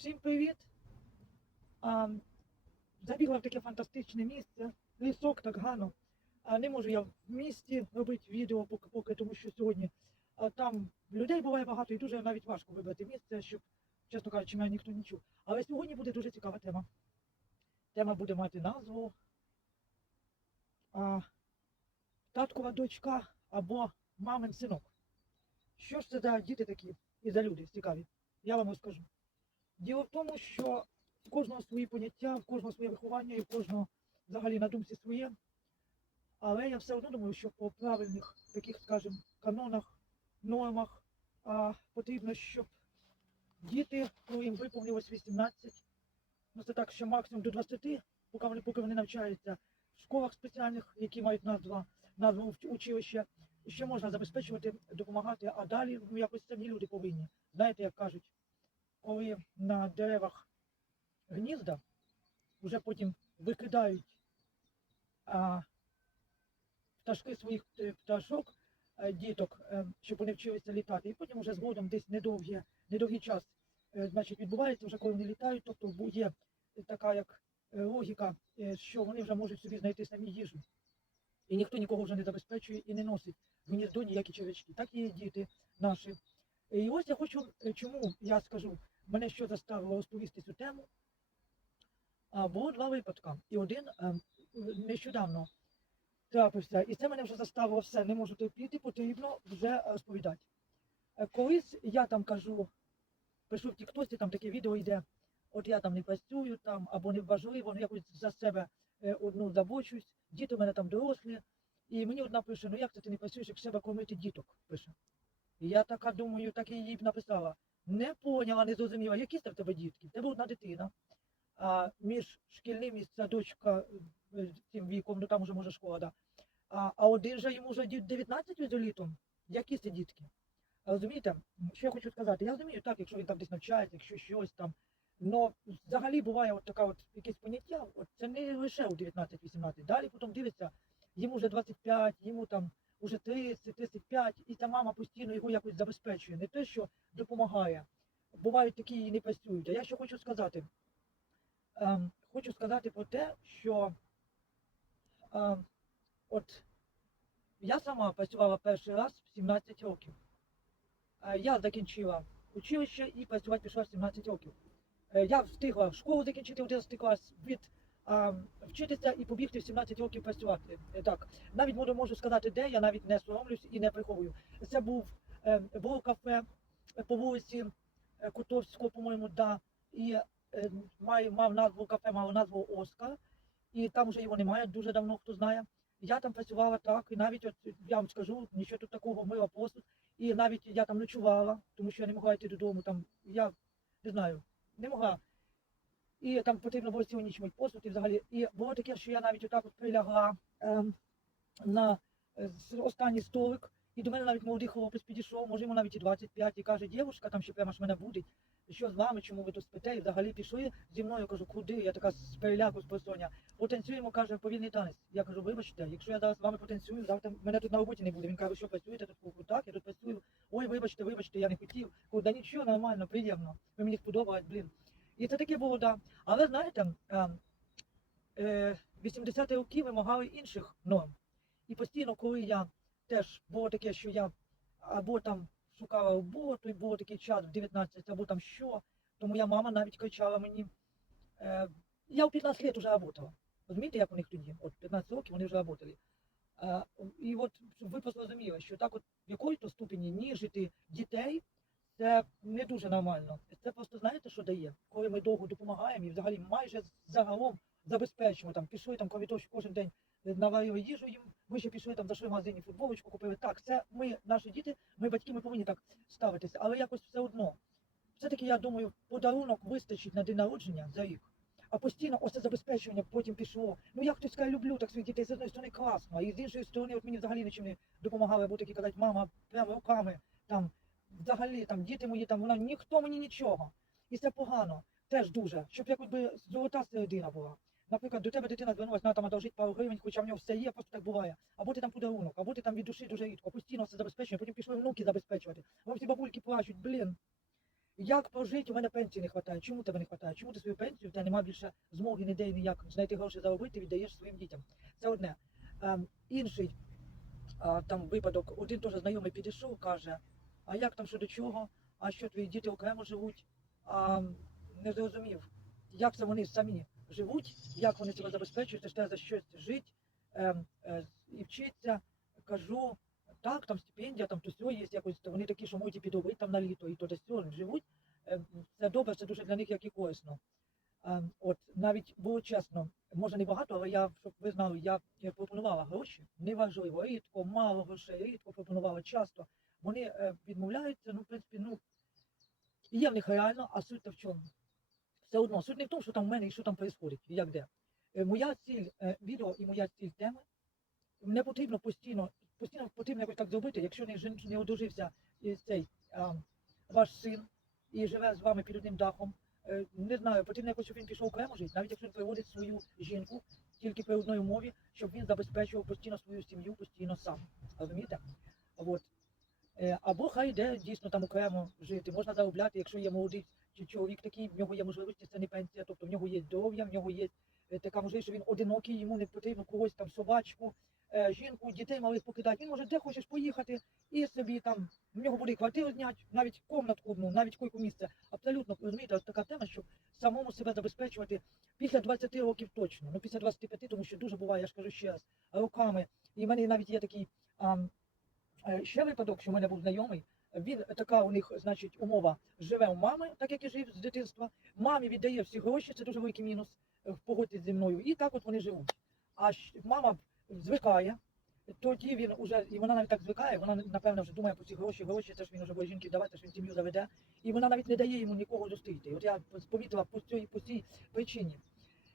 Всім привіт! А, забігла в таке фантастичне місце. Лісок так гарно. А не можу я в місті робити відео поки, поки тому що сьогодні а, там людей буває багато і дуже навіть важко вибрати місце, щоб, чесно кажучи, мене ніхто не чув. Але сьогодні буде дуже цікава тема. Тема буде мати назву а, Таткова дочка або мамин синок. Що ж це за діти такі і за люди цікаві? Я вам розкажу. Діло в тому, що в кожного свої поняття, в кожного своє виховання і в кожного взагалі на думці своє. Але я все одно думаю, що по правильних таких, скажімо, канонах, нормах а, потрібно, щоб діти, коли їм виповнилось 18, ну це так, що максимум до 20, поки вони, поки вони навчаються в школах спеціальних, які мають назву, назву училища, ще можна забезпечувати, допомагати, а далі ну, якось самі люди повинні. Знаєте, як кажуть, коли на деревах гнізда, вже потім викидають пташки своїх е, пташок, е, діток, е, щоб вони вчилися літати. І потім вже згодом десь недовгі, недовгий час значить, відбувається, вже коли вони літають, тобто є така як логіка, що вони вже можуть собі знайти самі їжу. І ніхто нікого вже не забезпечує і не носить в гніздо ніякі червячки. Так і діти наші. І ось я хочу, чому я скажу, мене що заставило розповісти цю тему. Було два випадки. І один е, нещодавно трапився. І це мене вже заставило все, не можу терпіти, потрібно вже розповідати. Е, Колись я там кажу, пишу в Тіктосі, там таке відео йде, от я там не працюю там, або не важливо, ну якось за себе е, одну забочусь, діти у мене там дорослі. І мені одна пише, ну як це ти не працюєш, як себе кормити діток, пише. І я така думаю, так і їй б написала. Не поняла, не зрозуміла, які в тебе дітки? В тебе одна дитина. А між шкільним і садочка е, цим віком, ну там вже може школа, да. А, а один же йому вже дід 19 вже літом. Які це дітки? Розумієте, що я хочу сказати? Я розумію, так, якщо він там десь навчається, якщо щось там. Но взагалі буває от така от якесь поняття, от це не лише у 19-18. Далі потім дивиться, йому вже 25, йому там уже 30, 35, і та мама постійно його якось забезпечує. Не те, що допомагає. Бувають такі і не працюють. А я що хочу сказати? Ем, хочу сказати про те, що ем, от я сама працювала перший раз в 17 років. Е, я закінчила училище і працювати пішла в 17 років. Е, я встигла школу закінчити 11 клас, від ем, вчитися і побігти в 17 років працювати. Е, Так, навіть можу, можу сказати, де я навіть не соромлюсь і не приховую. Це був е, було кафе е, по вулиці е, Котовського, по-моєму, да, і е, має, мав назву кафе, мав назву Оскар, і там вже його немає дуже давно, хто знає. Я там працювала так, і навіть от я вам скажу, нічого тут такого мила посуд. І навіть я там ночувала, тому що я не могла йти додому. Там я не знаю, не могла. І там потрібно було цілу ніч мити посуд і взагалі. І було таке, що я навіть отак от прилягла ем, на е, останній столик, і до мене навіть молодий хлопець підійшов, може йому навіть і 25, і каже, дівушка, там ще прямо ж мене будить. Що з вами, чому ви тут спите? І взагалі пішли зі мною, кажу, куди? Я така з переляку з просоння. Потанцюємо, каже, повільний танець. Я кажу, вибачте, якщо я зараз з вами потанцюю, завтра мене тут на роботі не буде. Він каже, що працюєте тут Кажу, так, я тут працюю. Ой, вибачте, вибачте, я не хотів. Кажу, нічого, нормально, приємно. Ви мені сподобалось, блін. І це таке було, да. Але знаєте, е, е, 80-ті роки вимагали інших норм. І постійно, коли я теж було таке, що я або там шукала роботу, і було такий час в 19, або там що, то моя мама навіть кричала мені. Е, я в 15 років вже працювала. Розумієте, як у них тоді? От 15 років вони вже працювали. Е, і от щоб ви просто розуміли, що так от в якої-то ступені ніжити дітей, це не дуже нормально. Це просто знаєте, що дає, коли ми довго допомагаємо і взагалі майже загалом забезпечуємо там, пішли там кавіточ кожен день е, наварили їжу їм. Ми ще пішли там, зайшли в магазині футболочку, купили. Так, це ми, наші діти, ми батьки, ми повинні так ставитися, але якось все одно. Все-таки я думаю, подарунок вистачить на день народження за рік. А постійно ось це забезпечення потім пішло. Ну як хтось каже, люблю так своїх дітей, з одної сторони класно, і з іншої сторони, от мені взагалі нічим не допомагали, бо такі казати, мама, прямо руками там взагалі там діти мої, там вона ніхто мені нічого. І це погано, теж дуже, щоб якби золота середина була. Наприклад, до тебе дитина звернулася, на там одолжить пару гривень, хоча в нього все є, просто так буває. Або ти там подарунок, або ти там від душі дуже рідко, постійно все забезпечує, потім пішли внуки забезпечувати. Або всі бабульки плачуть, блін. Як прожити, у мене пенсії не вистачає. Чому тебе не вистачає? Чому ти свою пенсію, в тебе немає більше змоги ніде і ніяк знайти гроші заробити, віддаєш своїм дітям. Це одне. Ем, інший а, там випадок, один теж знайомий підійшов, каже, а як там що до чого, а що твої діти окремо живуть? А, не зрозумів, як це вони самі живуть, як вони себе забезпечують, це ж за щось жити ем, е, і вчиться. Кажу, так, там стипендія, там то сьо є якось, то вони такі, що можуть і підробити там на літо, і то десь сьо живуть. Ем, Це добре, це дуже для них як і корисно. Ем, От навіть було чесно, може не багато, але я, щоб ви знали, я, я пропонувала гроші, неважливо, рідко, мало грошей, рідко пропонувала часто. Вони е, відмовляються, ну, в принципі, ну, є в них реально, а суть то в чому? Все одно, суть не в тому, що там в мене і що там відбувається, і як де. Е, Моя ціль е, відео і моя ціль теми не потрібно постійно, постійно потрібно якось так зробити, якщо не, не одружився цей а, ваш син і живе з вами під одним дахом. Не знаю, потрібно якось, щоб він пішов окремо жити, навіть якщо він приводить свою жінку тільки при одній умові, щоб він забезпечував постійно свою сім'ю, постійно сам. Розумієте? От. Е, Або хай йде дійсно там окремо жити. Можна заробляти, якщо є молодий чи чоловік такий, в нього є можливості, це не пенсія, тобто в нього є здоров'я, в нього є е, така можливість, що він одинокий, йому не потрібно когось там собачку, е, жінку, дітей малих покидати. Він може де хочеш поїхати і собі там в нього буде і квартиру зняти, навіть комнатку одну, навіть койку місце. Абсолютно розумієте, така тема, щоб самому себе забезпечувати після 20 років точно. Ну після 25, тому що дуже буває, я ж кажу ще раз, роками. І в мене навіть є такий ще випадок, що в мене був знайомий. Він така у них, значить, умова живе у мами, так як і жив з дитинства. Мамі віддає всі гроші, це дуже великий мінус. е, Погодьтесь зі мною. І так от вони живуть. А мама звикає, тоді він уже, і вона навіть так звикає, вона напевно вже думає про ці гроші, гроші, це ж він вже буде жінки давати, що він сім'ю заведе. І вона навіть не дає йому нікого зустріти. От я помітила по цій, по цій причині.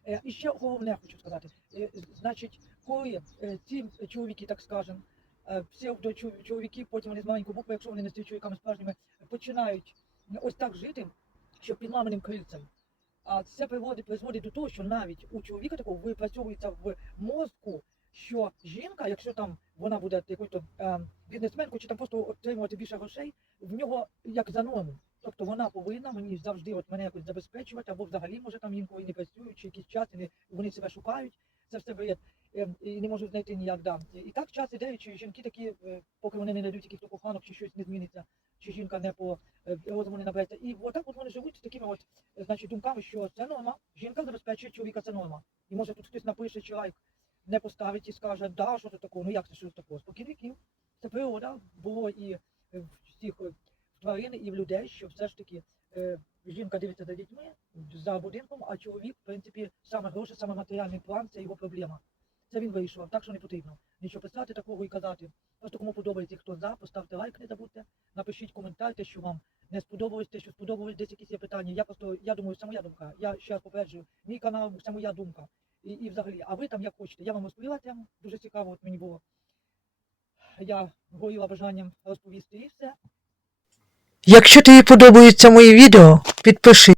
Е, І ще головне хочу сказати. Е, Значить, коли е, ці чоловіки, так скажемо, псевдочоловіки, потім вони з маленької букви, якщо вони не стають чоловіками справжніми, починають ось так жити, що під маминим крильцем. А це приводить, призводить до того, що навіть у чоловіка такого випрацьовується в мозку, що жінка, якщо там вона буде якою-то е, бізнесменкою, чи там просто отримувати більше грошей, в нього як за норму. Тобто вона повинна мені завжди от мене якось забезпечувати, або взагалі може там інколи не працюють, чи якісь час, і не- вони себе шукають, це все бред, е, і не можуть знайти ніяк да. І так час іде, чи жінки такі, е, поки вони не знайдуть якихось коханок, чи щось не зміниться, чи жінка не по е, розуму не набереться. І отак от вони живуть з такими от, е, значить, думками, що це норма, жінка забезпечує чоловіка, це норма. І може тут хтось напише чи лайк не поставить і скаже, да, що це таке, ну як це що це таке? Спокійників. Це природа було і в всіх е, тварин, і в людей, що все ж таки е, жінка дивиться за дітьми, за будинком, а чоловік, в принципі, саме гроші, саме матеріальний план це його проблема. Це він вийшов, так що не потрібно. Нічого писати такого і казати. Просто кому подобається, хто за, поставте лайк, не забудьте, напишіть коментар, те, що вам не сподобалось, те, що сподобалось, десь якісь є питання. Я просто, я думаю, це моя думка. Я ще раз попереджую, мій канал, це моя думка. І, і взагалі, а ви там як хочете. Я вам розповіла тему, дуже цікаво, от мені було. Я горіла бажанням розповісти і все. Якщо тобі подобаються мої відео, підпишись.